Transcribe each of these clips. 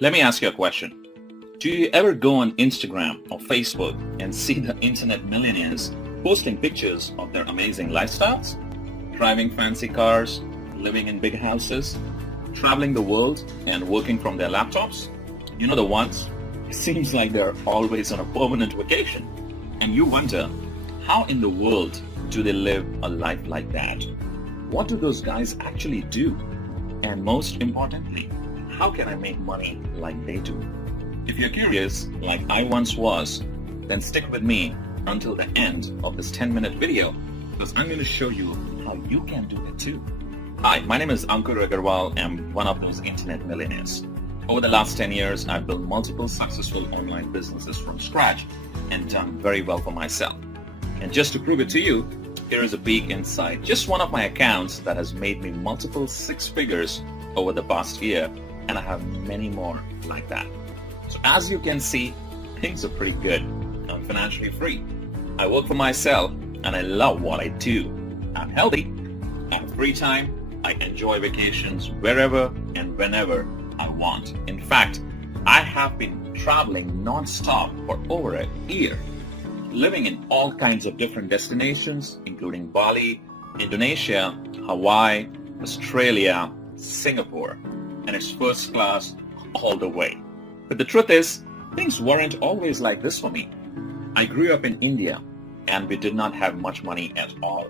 Let me ask you a question. Do you ever go on Instagram or Facebook and see the internet millionaires posting pictures of their amazing lifestyles? Driving fancy cars, living in big houses, traveling the world and working from their laptops? You know the ones? It seems like they're always on a permanent vacation. And you wonder, how in the world do they live a life like that? What do those guys actually do? And most importantly, how can I make money like they do? If you're curious, like I once was, then stick with me until the end of this 10-minute video because I'm going to show you how you can do it too. Hi, my name is Ankur Agarwal. I'm one of those internet millionaires. Over the last 10 years, I've built multiple successful online businesses from scratch and done very well for myself. And just to prove it to you, here is a peek inside just one of my accounts that has made me multiple six figures over the past year, and I have many more like that. So as you can see, things are pretty good. I'm financially free. I work for myself and I love what I do. I'm healthy. I have free time. I enjoy vacations wherever and whenever I want. In fact, I have been traveling non-stop for over a year, living in all kinds of different destinations, including Bali, Indonesia, Hawaii, Australia, Singapore, and it's first class all the way. But the truth is, things weren't always like this for me. I grew up in India, and we did not have much money at all.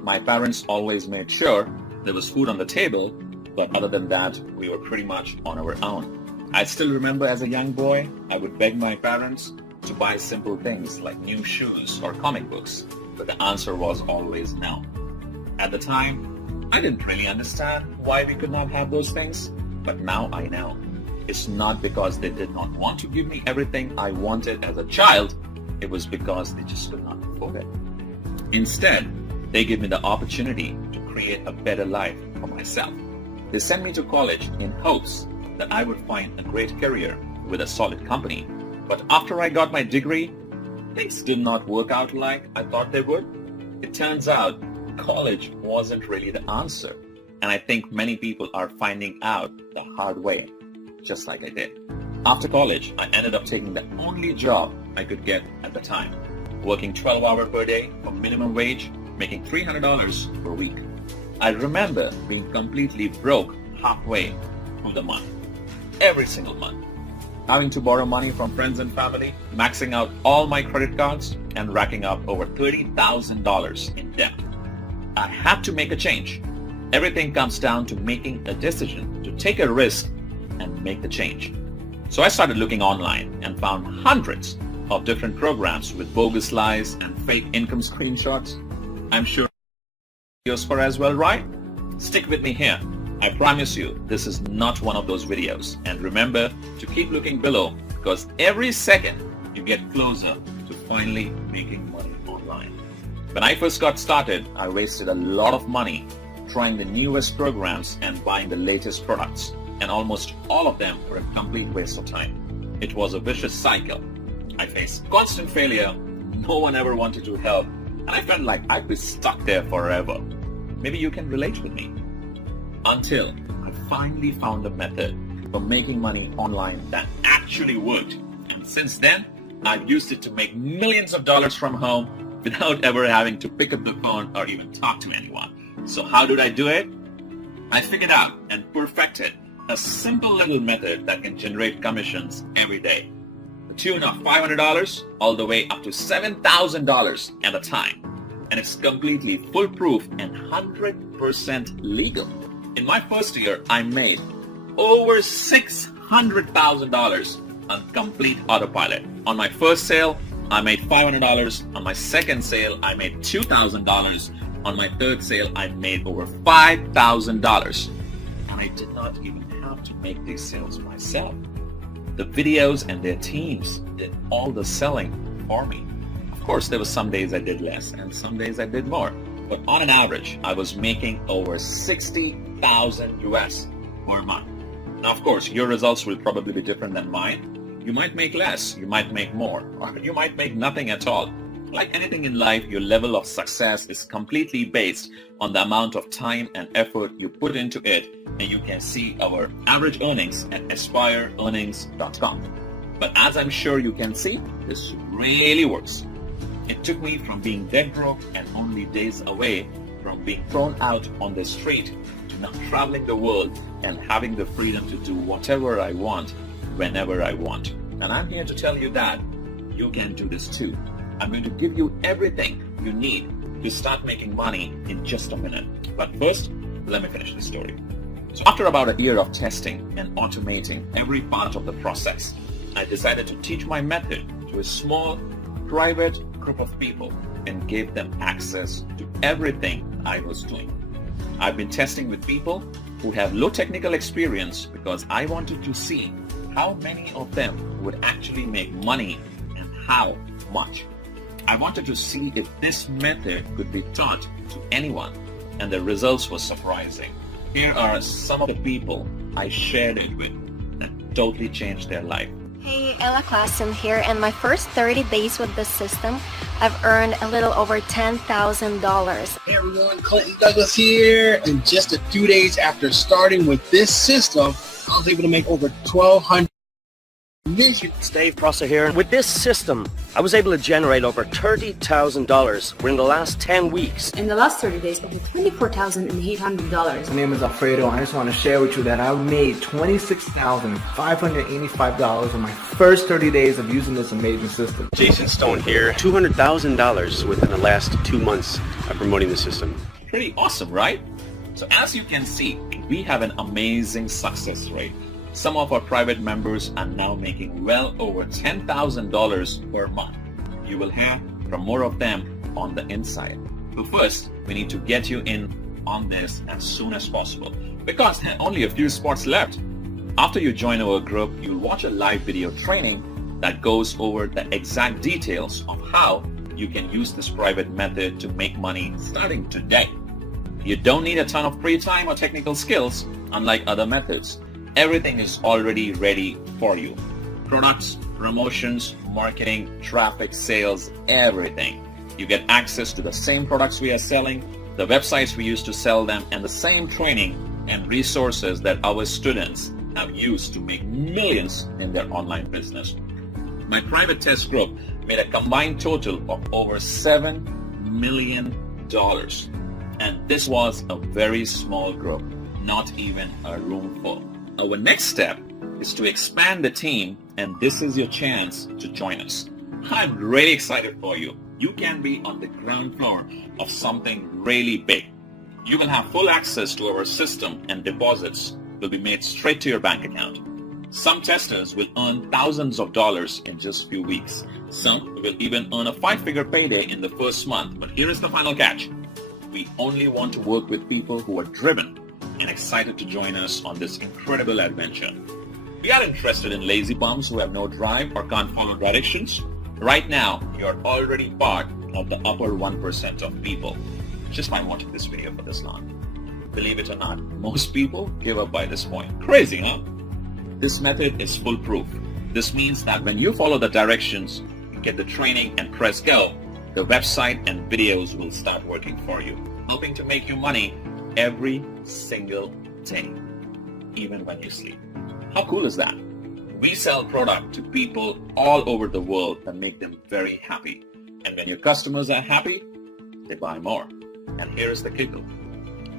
My parents always made sure there was food on the table, but other than that, we were pretty much on our own. I still remember as a young boy, I would beg my parents to buy simple things like new shoes or comic books, but the answer was always no. At the time, I didn't really understand why we could not have those things, but now I know. It's not because they did not want to give me everything I wanted as a child, it was because they just could not afford it. Instead, they gave me the opportunity to create a better life for myself. They sent me to college in hopes that I would find a great career with a solid company. But after I got my degree, things did not work out like I thought they would. It turns out college wasn't really the answer. And I think many people are finding out the hard way, just like I did. After college, I ended up taking the only job I could get at the time, working 12 hours per day for minimum wage, making $300 per week. I remember being completely broke halfway through the month, every single month, having to borrow money from friends and family, maxing out all my credit cards, and racking up over $30,000 in debt. I had to make a change. Everything comes down to making a decision to take a risk and make the change. So I started looking online and found hundreds of different programs with bogus lies and fake income screenshots. I'm sure videos for as well, right? Stick with me here. I promise you, this is not one of those videos. And remember to keep looking below because every second you get closer to finally making money online. When I first got started, I wasted a lot of money trying the newest programs and buying the latest products. And almost all of them were a complete waste of time. It was a vicious cycle. I faced constant failure. No one ever wanted to help. And I felt like I'd be stuck there forever. Maybe you can relate with me. Until I finally found a method for making money online that actually worked. And since then, I've used it to make millions of dollars from home without ever having to pick up the phone or even talk to anyone. So how did I do it? I figured out and perfected a simple little method that can generate commissions every day. The tune of $500 all the way up to $7,000 at a time. And it's completely foolproof and 100% legal. In my first year, I made over $600,000 on complete autopilot. On my first sale, I made $500. On my second sale, I made $2,000. On my third sale, I made over $5,000. And I did not even have to make these sales myself. The videos and their teams did all the selling for me. Of course, there were some days I did less and some days I did more. But on an average, I was making over $60,000 US per month. Now, of course, your results will probably be different than mine. You might make less, you might make more, or you might make nothing at all. Like anything in life, your level of success is completely based on the amount of time and effort you put into it, and you can see our average earnings at aspireearnings.com. But as I'm sure you can see, this really works. It took me from being dead broke and only days away from being thrown out on the street to now traveling the world and having the freedom to do whatever I want, whenever I want. And I'm here to tell you that you can do this too. I'm going to give you everything you need to start making money in just a minute. But first, let me finish the story. So after about a year of testing and automating every part of the process, I decided to teach my method to a small, private group of people and gave them access to everything I was doing. I've been testing with people who have low technical experience because I wanted to see how many of them would actually make money and how much. I wanted to see if this method could be taught to anyone, and the results were surprising. Here are some of the people I shared it with that totally changed their life. Hey, Ella Klassen here, and my first 30 days with this system, I've earned a little over $10,000. Hey everyone, Clinton Douglas here, and just a few days after starting with this system, I was able to make over $1,200. It's Dave Prosser here. With this system, I was able to generate over $30,000 in the last 10 weeks. In the last 30 days, over $24,800. My name is Alfredo, and I just want to share with you that I made $26,585 in my first 30 days of using this amazing system. Jason Stone here. $200,000 within the last 2 months of promoting the system. Pretty awesome, right? So as you can see, we have an amazing success rate. Some of our private members are now making well over $10,000 per month. You will hear from more of them on the inside. But first, we need to get you in on this as soon as possible because there are only a few spots left. After you join our group, you'll watch a live video training that goes over the exact details of how you can use this private method to make money starting today. You don't need a ton of free time or technical skills, unlike other methods. Everything is already ready for you. Products, promotions, marketing, traffic, sales, everything. You get access to the same products we are selling, the websites we use to sell them, and the same training and resources that our students have used to make millions in their online business. My private test group made a combined total of over $7 million. And this was a very small group, not even a room full. Our next step is to expand the team, and this is your chance to join us. I'm really excited for you. You can be on the ground floor of something really big. You will have full access to our system, and deposits will be made straight to your bank account. Some testers will earn thousands of dollars in just a few weeks. Some will even earn a 5-figure payday in the first month. But here is the final catch. We only want to work with people who are driven and excited to join us on this incredible adventure. We are interested in lazy bums who have no drive or can't follow directions. Right now, you're already part of the upper 1% of people just by watching this video for this long. Believe it or not, most people give up by this point. Crazy, huh? This method is foolproof. This means that when you follow the directions, get the training and press go, the website and videos will start working for you, helping to make you money every single day, even when you sleep. How cool is that? We sell product to people all over the world and make them very happy. And when your customers are happy, they buy more. And here's the kicker.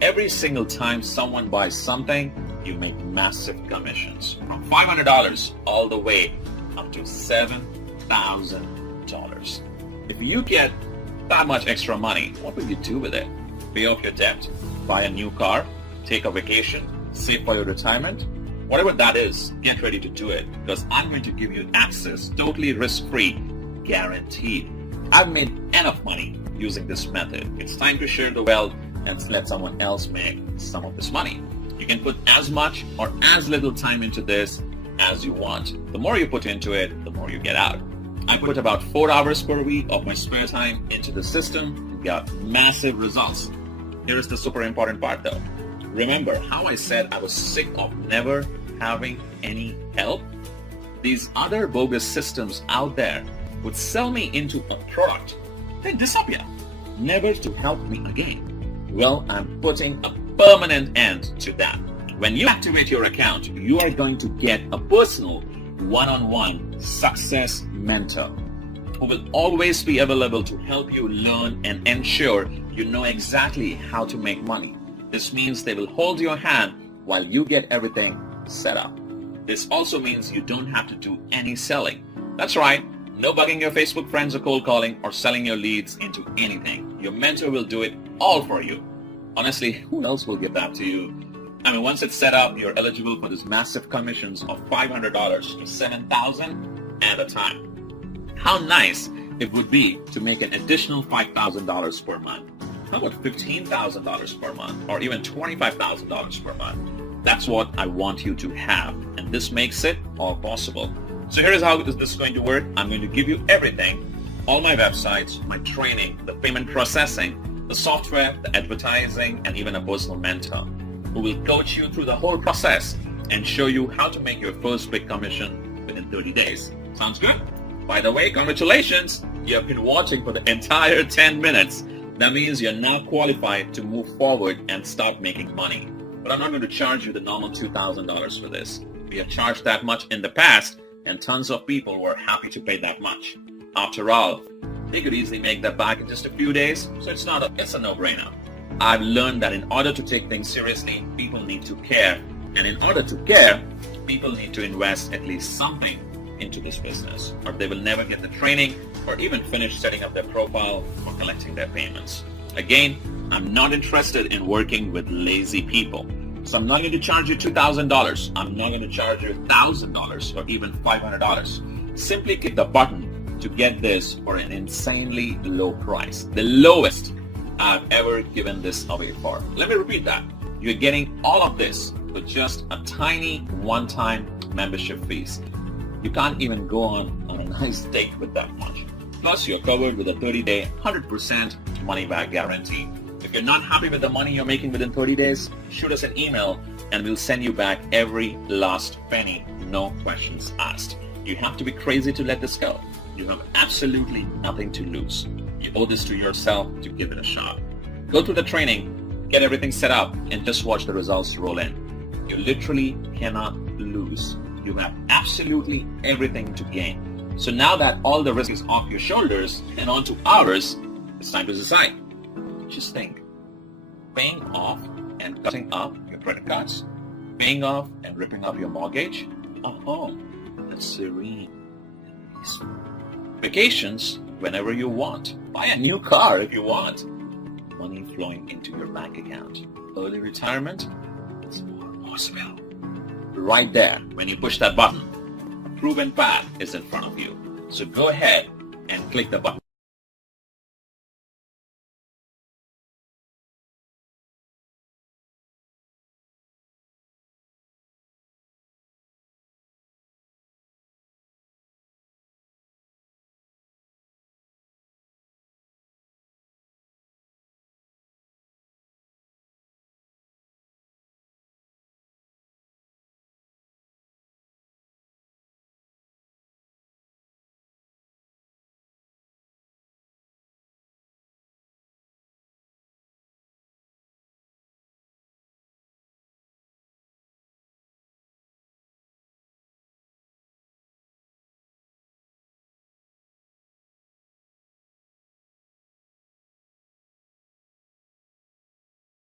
Every single time someone buys something, you make massive commissions from $500 all the way up to $7,000. If you get that much extra money, what will you do with it? Pay off your debt, buy a new car, take a vacation, save for your retirement? Whatever that is, get ready to do it because I'm going to give you access totally risk-free, guaranteed. I've made enough money using this method. It's time to share the wealth and let someone else make some of this money. You can put as much or as little time into this as you want. The more you put into it, the more you get out. I put about 4 hours per week of my spare time into the system and got massive results. Here is the super important part though. Remember how I said I was sick of never having any help? These other bogus systems out there would sell me into a product they disappear, never to help me again. Well, I'm putting a permanent end to that. When you activate your account, you are going to get a personal one-on-one success mentor who will always be available to help you learn and ensure you know exactly how to make money. This means they will hold your hand while you get everything set up. This also means you don't have to do any selling. That's right, no bugging your Facebook friends or cold calling or selling your leads into anything. Your mentor will do it all for you. Honestly, who else will give that to you? I mean, once it's set up, you're eligible for these massive commissions of $500 to $7,000 at a time. How nice it would be to make an additional $5,000 per month. How about $15,000 per month or even $25,000 per month? That's what I want you to have, and this makes it all possible. So here is how this is going to work. I'm going to give you everything, all my websites, my training, the payment processing, the software, the advertising, and even a personal mentor who will coach you through the whole process and show you how to make your first big commission within 30 days. Sounds good? By the way, congratulations! You have been watching for the entire 10 minutes. That means you're now qualified to move forward and start making money. But I'm not going to charge you the normal $2,000 for this. We have charged that much in the past, and tons of people were happy to pay that much. After all, they could easily make that back in just a few days, so it's a no-brainer. I've learned that in order to take things seriously, people need to care. And in order to care, people need to invest at least something into this business, or they will never get the training or even finish setting up their profile or collecting their payments. Again, I'm not interested in working with lazy people. So I'm not going to charge you $2,000. I'm not going to charge you $1,000 or even $500. Simply click the button to get this for an insanely low price. The lowest I've ever given this away for. Let me repeat that. You're getting all of this with just a tiny one-time membership fees. You can't even go on a nice date with that much. Plus, you're covered with a 30-day, 100% money-back guarantee. If you're not happy with the money you're making within 30 days, shoot us an email and we'll send you back every last penny, no questions asked. You have to be crazy to let this go. You have absolutely nothing to lose. You owe this to yourself to give it a shot. Go through the training, get everything set up, and just watch the results roll in. You literally cannot lose. You have absolutely everything to gain. So now that all the risk is off your shoulders and onto ours, it's time to decide. Just think. Paying off and cutting up your credit cards, paying off and ripping up your mortgage, a home that's serene and peaceful. Vacations whenever you want. Buy a new car if you want. Money flowing into your bank account. Early retirement is more possible. Right there, when you push that button, a proven path is in front of you. So go ahead and click the button.